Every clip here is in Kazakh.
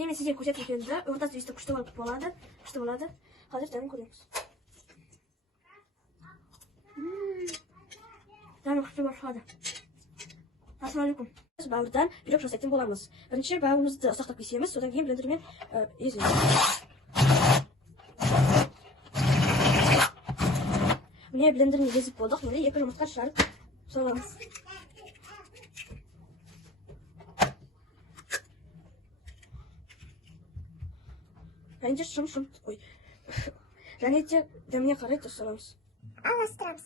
Мен сізге көрсетілгенді ортасы өйстіп күшті болады. Қазір дәмін көреміз. Дәмі күшті başladı. Ассалаумалейкум. Біз бауырдан пирог жасайтын боламыз. Бірінші бауырымызды ұсақтап кесеміз, содан кейін блендермен еземіз. Міне блендермен езіп болдық, міне 2 жұмыртқа шығарып саламыз. Және де және де дәміне қарай саламыз. Араластырамыз.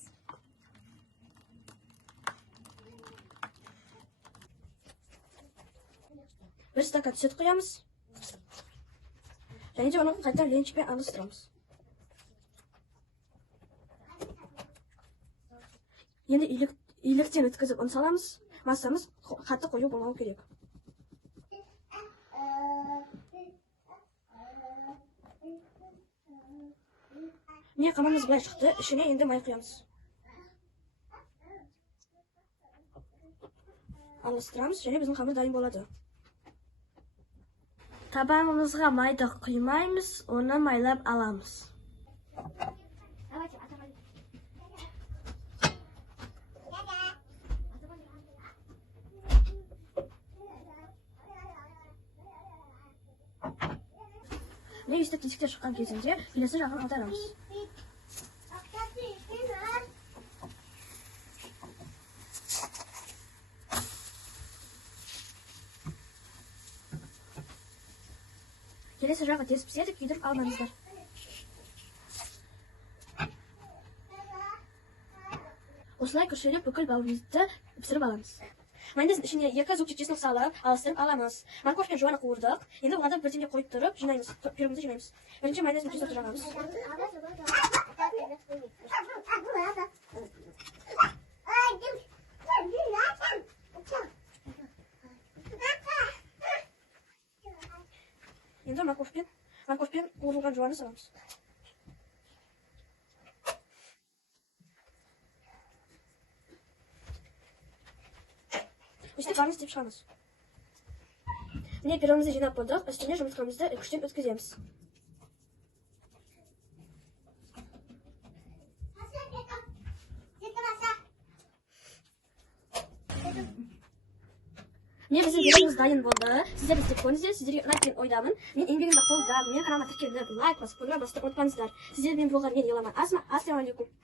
Бір стакан сүт құямыз. Және де оны қайта ленчикпен араластырамыз. Енді иліктен өткізіп ұн саламыз. Массамыз қатты қою болмау керек. Міне қамамыз былай шықты, ішіне енді май құямыз. Араластырамыз, және біздің қамыр дайын болады. Табанымызға майды құймаймыз, оны майлап аламыз. Міне үстіп тесіктер шыққан кезінде келесі жағын аударамыз. Келесі жағы тез піседі, күйдіріп алмаңыздар. Осылай күршелеп бүкіл бауырымызды пісіріп аламыз. Майонездің ішіне 2 зубчик чеснок салып, араластырып аламыз. Морковь пен жуаны қуырдық. Енді оған бірдеңе қойып тұрып, жинаймыз, пирогымызды жинаймыз. Бірінші майонездің чеснокты жағамыз. Енді морковь пен қуырылған жуаны саламыз. Өстіп барын істеп шығамыз. Міне пирогымызды жинап болдық, үстіне жұмыртқамызды күштен өткіземіз. Міне біздің пирогымыз дайын болды. Сіздер істеп көріңіздер, сіздерге ұнайды деп ойдамын. Мен еңбегімді қолдап, мен каналыма тіркеліп, лайк басып, қоңырау басты ұмытпаңыздар. Сіздермен болған мен Еламан Асма. Ассалаумалейкум.